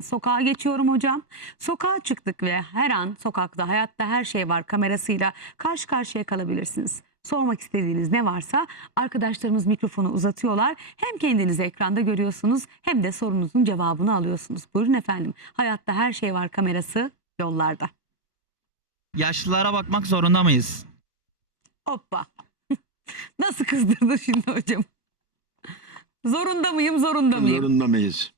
sokağa geçiyorum hocam. Sokağa çıktık ve her an sokakta hayatta her şey var kamerasıyla karşı karşıya kalabilirsiniz. Sormak istediğiniz ne varsa arkadaşlarımız mikrofonu uzatıyorlar. Hem kendinizi ekranda görüyorsunuz hem de sorunuzun cevabını alıyorsunuz. Buyurun efendim. Hayatta her şey var kamerası yollarda. Yaşlılara bakmak zorunda mıyız? Hoppa. Nasıl kızdırdı şimdi hocam? Zorunda mıyım, zorunda mıyım? Zorunda mıyız?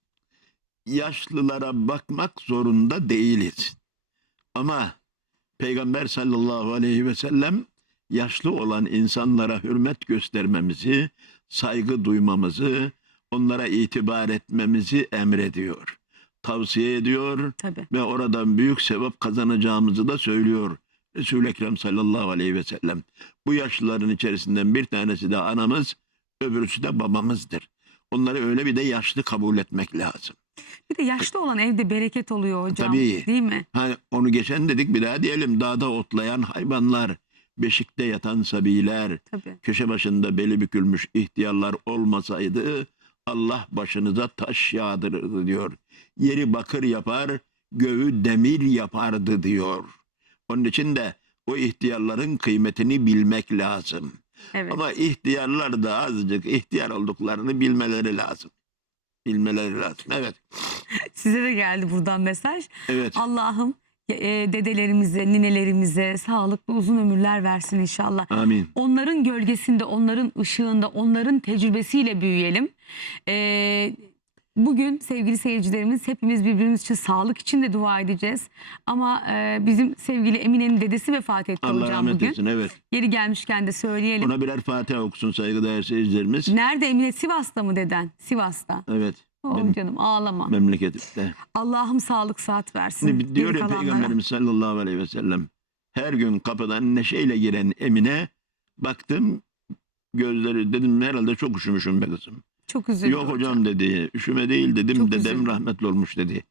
Yaşlılara bakmak zorunda değiliz. Ama Peygamber sallallahu aleyhi ve sellem yaşlı olan insanlara hürmet göstermemizi, saygı duymamızı, onlara itibar etmemizi emrediyor. Tavsiye ediyor Tabii. ve oradan büyük sevap kazanacağımızı da söylüyor. Resul-i Ekrem sallallahu aleyhi ve sellem. Bu yaşlıların içerisinden bir tanesi de anamız, öbürüsü de babamızdır. Onları öyle bir de yaşlı kabul etmek lazım. Bir de yaşlı olan evde bereket oluyor hocam. Tabii. Değil mi? Hani onu geçen dedik bir daha diyelim. Dağda otlayan hayvanlar, beşikte yatan sabiler, Tabii. köşe başında beli bükülmüş ihtiyarlar olmasaydı Allah başınıza taş yağdırırdı diyor. Yeri bakır yapar, göğü demir yapardı diyor. Onun için de o ihtiyarların kıymetini bilmek lazım. Evet. Ama ihtiyarlar da azıcık ihtiyar olduklarını bilmeleri lazım. Bilmeleri lazım. Evet. Size de geldi buradan mesaj. Evet. Allah'ım e, dedelerimize, ninelerimize sağlıklı uzun ömürler versin inşallah. Amin. Onların gölgesinde, onların ışığında, onların tecrübesiyle büyüyelim. Ee, bugün sevgili seyircilerimiz hepimiz birbirimiz için sağlık için de dua edeceğiz. Ama e, bizim sevgili Emine'nin dedesi vefat etti Allah hocam rahmet bugün. etsin. Evet. Yeri gelmişken de söyleyelim. Ona birer Fatiha okusun saygıdeğer seyircilerimiz. Nerede Emine? Sivas'ta mı deden? Sivas'ta. Evet. Oh Benim- canım ağlama. Memleketimde. Allah'ım sağlık saat versin. Şimdi diyor ya. Peygamberimiz sallallahu aleyhi ve sellem her gün kapıdan neşeyle giren Emine baktım gözleri dedim herhalde çok üşümüşüm be kızım. Çok üzüldüm. Yok hocam dedi üşüme değil dedim Çok dedem üzüldüm. rahmetli olmuş dedi.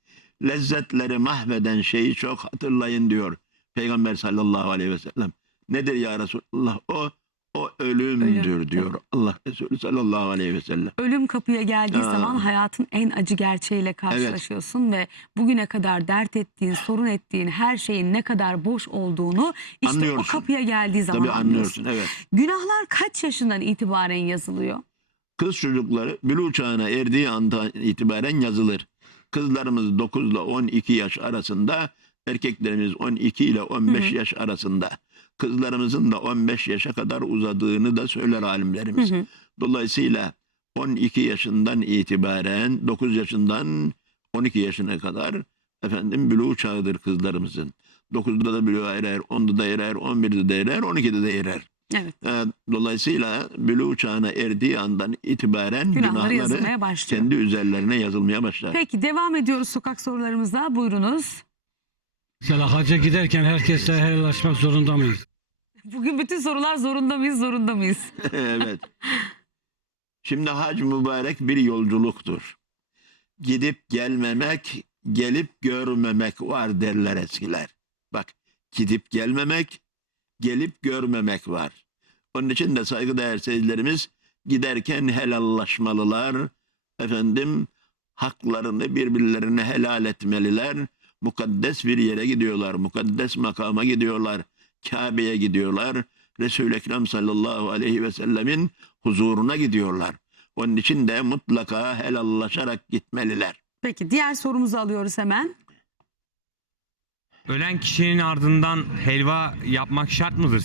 Lezzetleri mahveden şeyi çok hatırlayın diyor Peygamber sallallahu aleyhi ve sellem. Nedir ya Resulallah o o ölümdür Ölüm, diyor Allah Resulü sallallahu aleyhi ve sellem. Ölüm kapıya geldiği Ya. zaman hayatın en acı gerçeğiyle karşılaşıyorsun ve bugüne kadar dert ettiğin, sorun ettiğin her şeyin ne kadar boş olduğunu işte o Anlıyorsun. kapıya geldiği zaman Tabii anlıyorsun. anlıyorsun evet. Günahlar kaç yaşından itibaren yazılıyor? Kız çocukları bülü çağına erdiği anda itibaren yazılır. Kızlarımız 9 ile 12 yaş arasında, erkeklerimiz 12 ile 15 Hı hı. yaş arasında. Kızlarımızın da 15 yaşa kadar uzadığını da söyler alimlerimiz. Hı hı. Dolayısıyla 12 yaşından itibaren 9 yaşından 12 yaşına kadar efendim bülü çağıdır kızlarımızın. 9'da da bülü erer, 10'da da erer, 11'de de erer, 12'de de erer. Evet. Ee, Dolayısıyla bülü çağına erdiği andan itibaren Günahları günahları kendi üzerlerine yazılmaya başlar. Peki devam ediyoruz sokak sorularımıza. Buyurunuz. Mesela hacca giderken herkesle helallaşmak zorunda mıyız? Bugün bütün sorular zorunda mıyız, zorunda mıyız? evet. Şimdi hac mübarek bir yolculuktur. Gidip gelmemek, gelip görmemek var derler eskiler. Bak gidip gelmemek, gelip görmemek var. Onun için de saygıdeğer seyircilerimiz giderken helallaşmalılar. Efendim haklarını birbirlerine helal etmeliler. Mukaddes bir yere gidiyorlar. Mukaddes makama gidiyorlar. Kabe'ye gidiyorlar. Resul-i Ekrem sallallahu aleyhi ve sellemin huzuruna gidiyorlar. Onun için de mutlaka helallaşarak gitmeliler. Peki diğer sorumuzu alıyoruz hemen. Ölen kişinin ardından helva yapmak şart mıdır?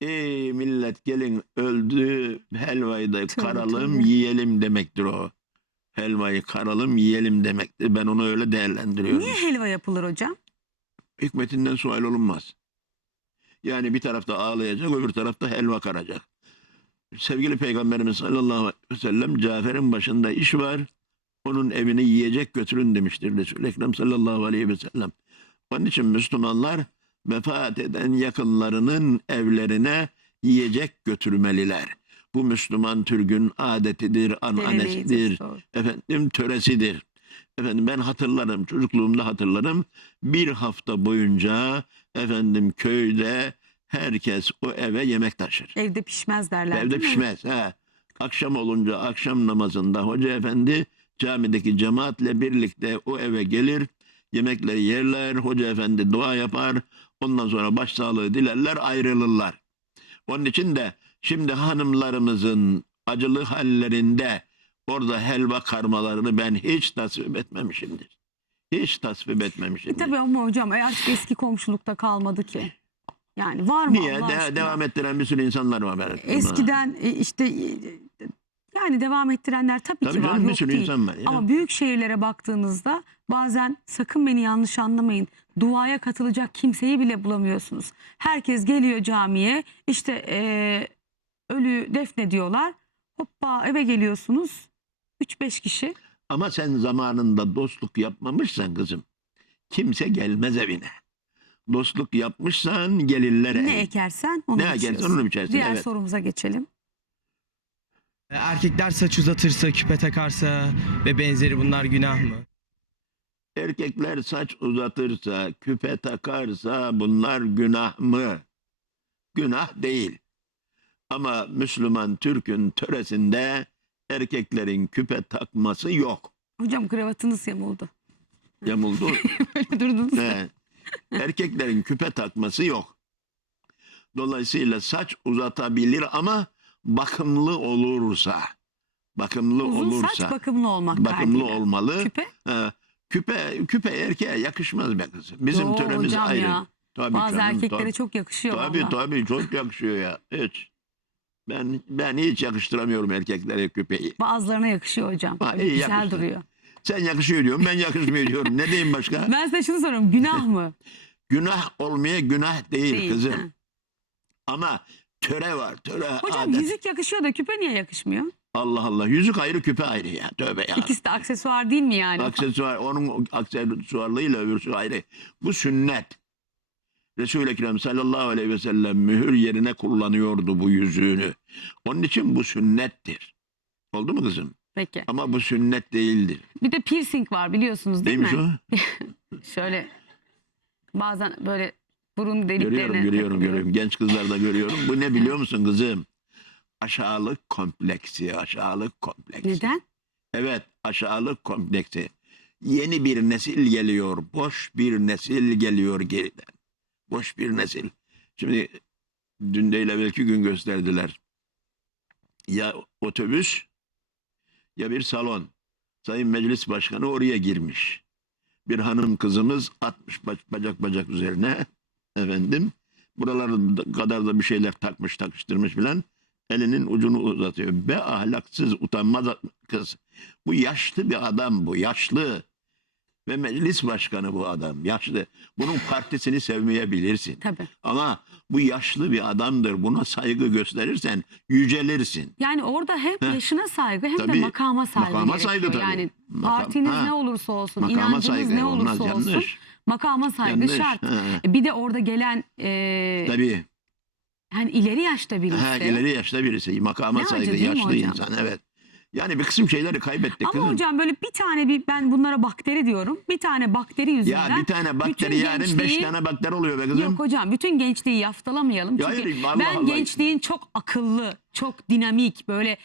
Ey millet gelin öldü helvayı da Tövbe karalım tövbe. yiyelim demektir o. Helvayı karalım yiyelim demektir. Ben onu öyle değerlendiriyorum. Niye helva yapılır hocam? Hikmetinden sual olunmaz. Yani bir tarafta ağlayacak, öbür tarafta helva karacak. Sevgili Peygamberimiz sallallahu aleyhi ve sellem Cafer'in başında iş var. Onun evini yiyecek götürün demiştir Resul-i Ekrem sallallahu aleyhi ve sellem. Onun için Müslümanlar vefat eden yakınlarının evlerine yiyecek götürmeliler. Bu Müslüman Türk'ün adetidir, ananesidir, efendim töresidir. Efendim ben hatırlarım, çocukluğumda hatırlarım. Bir hafta boyunca efendim köyde herkes o eve yemek taşır. Evde pişmez derler. Evde değil mi? pişmez. He. Akşam olunca akşam namazında hoca efendi camideki cemaatle birlikte o eve gelir, yemekleri yerler, hoca efendi dua yapar, ondan sonra başsağlığı dilerler, ayrılırlar. Onun için de şimdi hanımlarımızın acılı hallerinde orada helva karmalarını ben hiç tasvip etmemişimdir. Hiç tasvip E etmemişimdir. tabii ama hocam e artık eski komşulukta kalmadı ki. Yani var mı Niye? Allah De- aşkına? devam ettiren bir sürü insanlar var. Ben Eskiden e, işte e, yani devam ettirenler tabii, Tabii ki var canım bir yok sürü değil. insan var. ya. Ama büyük şehirlere baktığınızda bazen sakın beni yanlış anlamayın. Duaya katılacak kimseyi bile bulamıyorsunuz. Herkes geliyor camiye işte eee ölü defnediyorlar. Hoppa eve geliyorsunuz. 3-5 kişi. Ama sen zamanında dostluk yapmamışsan kızım kimse gelmez evine. Dostluk yapmışsan gelirler Ne ekersen onu Ne ekersen onu biçersin, Diğer evet. sorumuza geçelim. Erkekler saç uzatırsa, küpe takarsa ve benzeri bunlar günah mı? Erkekler saç uzatırsa, küpe takarsa bunlar günah mı? Günah değil. Ama Müslüman Türk'ün töresinde erkeklerin küpe takması yok. Hocam kravatınız yamuldu. Yamuldu. Böyle durdunuz. He. Erkeklerin küpe takması yok. Dolayısıyla saç uzatabilir ama bakımlı olursa. Bakımlı Uzun olursa. saç bakımlı olmak bakımlı kaydıyla. olmalı. Küpe? He. Küpe küpe erkeğe yakışmaz be kızım. Bizim Yo, töremiz hocam ayrı. ya. Tabii Bazı canım, erkeklere tabii. çok yakışıyor Tabii valla. tabii çok yakışıyor ya. Hiç. Ben ben hiç yakıştıramıyorum erkeklere küpeyi. Bazılarına yakışıyor hocam. Ha, iyi güzel yakıştı. duruyor. Sen yakışıyor diyorum, ben yakışmıyor diyorum. Ne diyeyim başka? Ben size şunu soruyorum. Günah mı? Günah olmaya günah değil, Değil. kızım. Ha. Ama töre var, töre Hocam adet. yüzük yakışıyor da küpe niye yakışmıyor? Allah Allah. Yüzük ayrı, küpe ayrı ya. Tövbe ya. İkisi de aksesuar değil mi yani? Aksesuar, onun aksesuarlığıyla öbürsü ayrı. Bu sünnet. Resul-i Ekrem sallallahu aleyhi ve sellem mühür yerine kullanıyordu bu yüzüğünü. Onun için bu sünnettir. Oldu mu kızım? Peki. Ama bu sünnet değildir. Bir de piercing var biliyorsunuz değil Neymiş mi? o? Şöyle bazen böyle burun deliklerine Görüyorum, görüyorum, görüyorum. Genç kızlarda görüyorum. Bu ne biliyor musun kızım? Aşağılık kompleksi, aşağılık kompleksi. Neden? Evet, aşağılık kompleksi. Yeni bir nesil geliyor, boş bir nesil geliyor geriden. Boş bir nesil. Şimdi dün değil evvelki gün gösterdiler. Ya otobüs ya bir salon. Sayın Meclis Başkanı oraya girmiş. Bir hanım kızımız atmış bac- bacak bacak üzerine efendim. Buralara kadar da bir şeyler takmış takıştırmış filan. Elinin ucunu uzatıyor. Be ahlaksız utanmaz kız. Bu yaşlı bir adam bu. Yaşlı. Ve meclis başkanı bu adam. Yaşlı. Bunun partisini sevmeyebilirsin. Tabii. Ama bu yaşlı bir adamdır. Buna saygı gösterirsen yücelirsin. Yani orada hem Heh. yaşına saygı hem de Tabii. makama saygı Makama gerekiyor. saygı tabii. Yani Makam- partiniz ha. ne olursa olsun, Makama inancınız saygı ne olursa olmaz olsun yanlış. makama saygı Yanlış. şart. Ha, E, Bir de orada gelen e, Tabii. yani ileri yaşta birisi. Ha, ileri yaşta birisi. Makama Ne acı saygı. değil mi Yaşlı hocam? insan. Evet. Yani bir kısım şeyleri kaybettik Ama kızım. hocam böyle bir tane bir ben bunlara bakteri diyorum. Bir tane bakteri yüzünden. ya bir tane bakteri bütün yarın beş gençliği- tane bakteri oluyor be kızım. Yok hocam bütün gençliği yaftalamayalım. Ya Çünkü hayır, Allah ben Allah. gençliğin çok akıllı, çok dinamik, böyle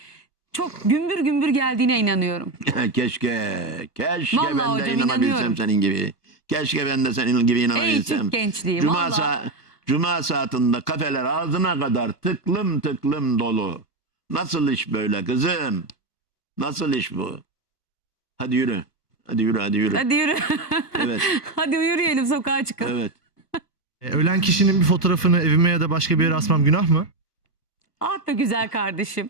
çok gümbür gümbür geldiğine inanıyorum. keşke, keşke Vallahi ben de hocam, inanabilsem inanıyorum. senin gibi. Keşke ben de senin gibi Ey inanabilsem. Türk gençliği Cuma, valla. sa- Cuma saatinde kafeler ağzına kadar tıklım tıklım dolu. Nasıl iş böyle kızım? Nasıl iş bu? Hadi yürü. Hadi yürü, hadi yürü. Hadi yürü. Evet, Hadi yürüyelim sokağa çıkalım. evet. E, Ölen kişinin bir fotoğrafını evime ya da başka bir yere asmam günah mı? Ah be güzel kardeşim.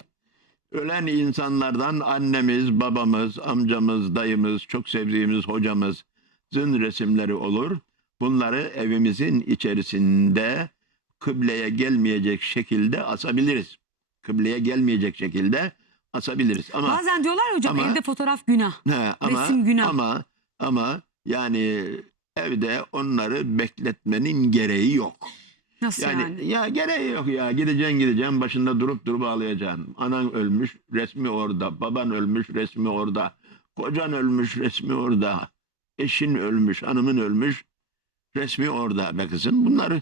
Ölen insanlardan annemiz, babamız, amcamız, dayımız, çok sevdiğimiz hocamızın resimleri olur. Bunları evimizin içerisinde kıbleye gelmeyecek şekilde asabiliriz. Kıbleye gelmeyecek şekilde asabiliriz. Ama Bazen diyorlar ya hocam ama- evde fotoğraf günah. He, ama, Resim günah. Ama ama yani evde onları bekletmenin gereği yok. Nasıl Yani, yani? ya gereği yok ya. Gideceksin gideceksin başında durup durup ağlayacaksın. Anan ölmüş resmi orada. Baban ölmüş resmi orada. Kocan ölmüş resmi orada. Eşin ölmüş, hanımın ölmüş resmi orada be kızım. Bunları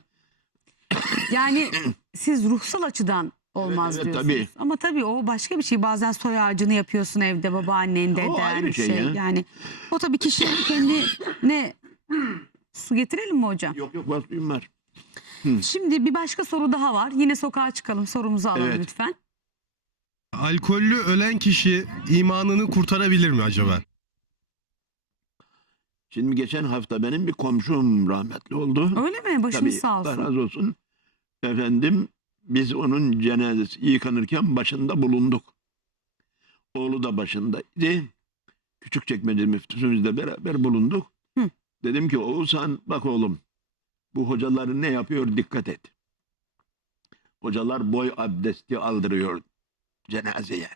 Yani siz ruhsal açıdan olmaz evet, diyorsunuz. tabii. Ama tabii o başka bir şey. Bazen soy ağacını yapıyorsun evde babaannen deden O ayrı şey ya. Yani o tabii kişinin kendine su getirelim mi hocam? Yok yok var suyum var. Şimdi bir başka soru daha var. Yine sokağa çıkalım sorumuzu alalım Evet. lütfen. Alkollü ölen kişi imanını kurtarabilir mi acaba? Şimdi geçen hafta benim bir komşum rahmetli oldu. Öyle mi? Başınız Tabii, sağ olsun. razı olsun. Efendim biz onun cenazesi yıkanırken başında bulunduk. Oğlu da başındaydı. Küçükçekmece müftüsümüzle beraber bulunduk. Hı. Dedim ki Oğuzhan bak oğlum bu hocalar ne yapıyor dikkat et. Hocalar boy abdesti aldırıyor cenazeye.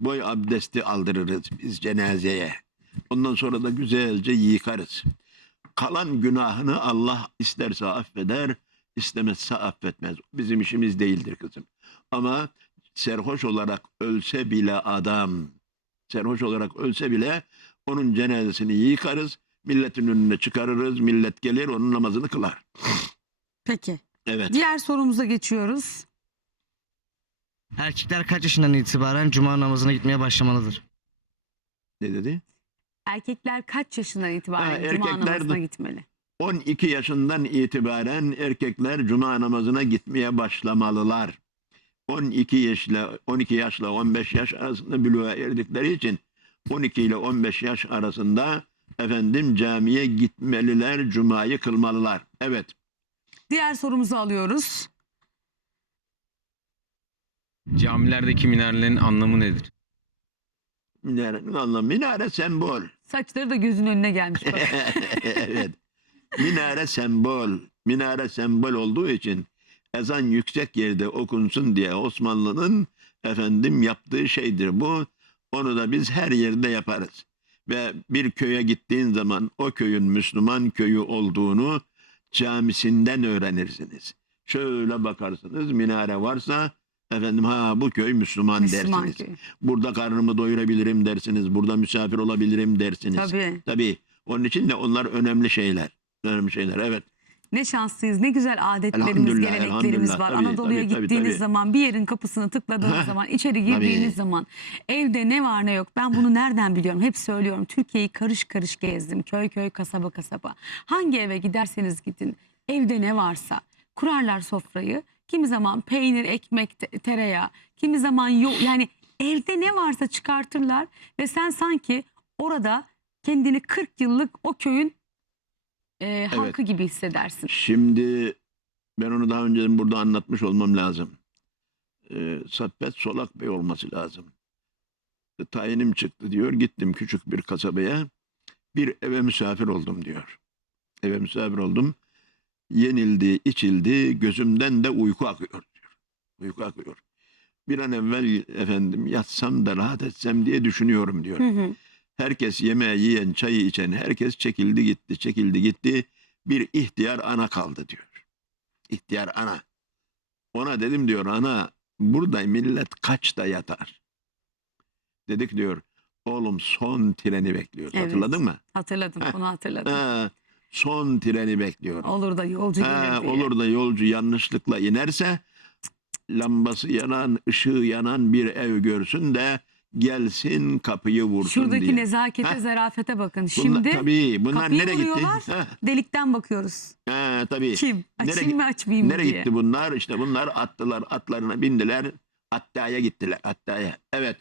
Boy abdesti aldırırız biz cenazeye. Ondan sonra da güzelce yıkarız. Kalan günahını Allah isterse affeder, istemezse affetmez. Bizim işimiz değildir kızım. Ama serhoş olarak ölse bile adam, serhoş olarak ölse bile onun cenazesini yıkarız, milletin önüne çıkarırız, millet gelir onun namazını kılar. Peki. Evet. Diğer sorumuza geçiyoruz. Erkekler kaç yaşından itibaren cuma namazına gitmeye başlamalıdır? Ne dedi? Erkekler kaç yaşından itibaren Ha, cuma erkekler de- namazına gitmeli? 12 yaşından itibaren erkekler cuma namazına gitmeye başlamalılar. 12 yaşla 12 yaşla 15 yaş arasında buluğa erdikleri için 12 ile 15 yaş arasında efendim camiye gitmeliler, cumayı kılmalılar. Evet. Diğer sorumuzu alıyoruz. Camilerdeki minarelerin anlamı nedir? Minarenin anlamı minare sembol. Saçları da gözün önüne gelmiş. Bak. evet. Minare sembol. Minare sembol olduğu için ezan yüksek yerde okunsun diye Osmanlı'nın efendim yaptığı şeydir bu. Onu da biz her yerde yaparız. Ve bir köye gittiğin zaman o köyün Müslüman köyü olduğunu camisinden öğrenirsiniz. Şöyle bakarsınız minare varsa efendim ha bu köy Müslüman, Müslüman dersiniz. köyü. Burada karnımı doyurabilirim dersiniz. Burada misafir olabilirim dersiniz. Tabii. Tabii. Onun için de onlar önemli şeyler. Önemli şeyler. Evet. Ne şanslıyız, ne güzel adetlerimiz, Elhamdülillah, geleneklerimiz elhamdülillah. var. Tabii, Anadolu'ya tabii, tabii, gittiğiniz tabii. zaman, bir yerin kapısını tıkladığınız zaman, içeri girdiğiniz tabii. zaman evde ne var ne yok ben bunu nereden biliyorum? Hep söylüyorum. Türkiye'yi karış karış gezdim. Köy köy, kasaba kasaba. Hangi eve giderseniz gidin, evde ne varsa kurarlar sofrayı. Kimi zaman peynir, ekmek, te- tereyağı, kimi zaman yok. Yani evde ne varsa çıkartırlar ve sen sanki orada kendini 40 yıllık o köyün e, halkı gibi hissedersin. Şimdi ben onu daha önce burada anlatmış olmam lazım. Ee, Saffet Solak Bey olması lazım. Tayinim çıktı diyor. Gittim küçük bir kasabaya. Bir eve misafir oldum diyor. Eve misafir oldum. Yenildi, içildi. Gözümden de uyku akıyor diyor. Uyku akıyor. Bir an evvel efendim yatsam da rahat etsem diye düşünüyorum diyor. Hı hı. Herkes yemeği yiyen, çayı içen herkes çekildi gitti, çekildi gitti. Bir ihtiyar ana kaldı diyor. İhtiyar ana. Ona dedim diyor ana burada millet kaçta yatar? Dedik diyor oğlum son treni bekliyor. Evet. Hatırladın mı? Hatırladım, Heh. bunu hatırladım. Ha, son treni bekliyor. Olur da yolcu Ha, diye. olur da yolcu yanlışlıkla inerse lambası yanan, ışığı yanan bir ev görsün de gelsin kapıyı vursun Şuradaki diye. nezakete, Heh. zarafete bakın. Bunlar, Şimdi tabii bunlar kapıyı nereye gitti? vuruyorlar. Ha, delikten bakıyoruz. ha, tabii. Kim? Nereye Açayım git- mı açmayayım mı Nereye diye. gitti bunlar? İşte bunlar attılar atlarına bindiler. Hatta'ya gittiler. Hatta'ya. Evet.